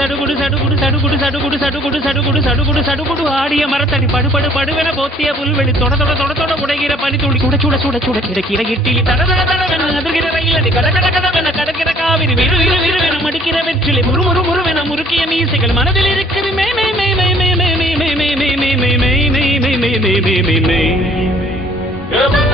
சடுகுடு சடுகுடு சடுகுடு சடுகுடு சடுகுடு சடுகுடு சடுகுடு சடுகுடு ஆடிய மரத்தடி படுபடு படுவென போத்திய புல்வெளி தொட தொட தொட தொட உடைகிற பனி துளி சுட சுட சுட சுட கிடக்கிற இட்டிலி தட தட தடவென அதிர்கிற ரயிலடி கட கட கடவென கடக்கிற காவிரி விறு விறு விறுவென மடிக்கிற வெற்றிலை முறு முறு முறுவென முறுக்கிய மீசைகள் மனதில் இருக்குது மே மே மே மே மே மே மே மே மே மே மே மே மே மே மே மே மே மே